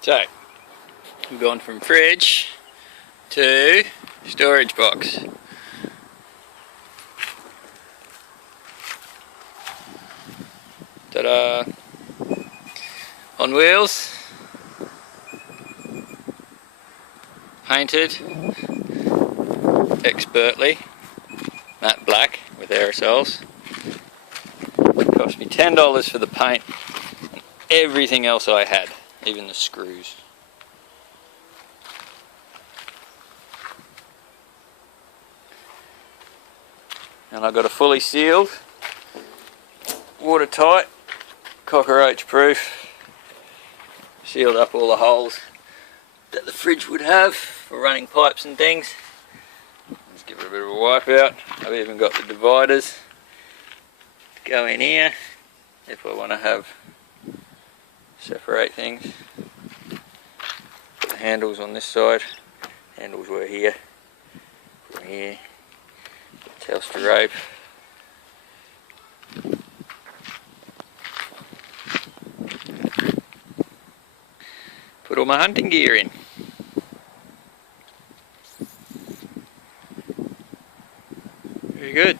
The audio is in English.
So, we've gone from fridge to storage box. Ta-da! On wheels, painted expertly, matte black with aerosols. It cost me $10 for the paint and everything else I had, even the screws. And I got a fully sealed, watertight, cockroach proof, sealed up all the holes that the fridge would have for running pipes and things. Let's give it a bit of a wipe out. I've even got the dividers to go in here if I want to separate things. Put the handles on this side, handles were here, from here, Telstra rope. Put all my hunting gear in. Very good.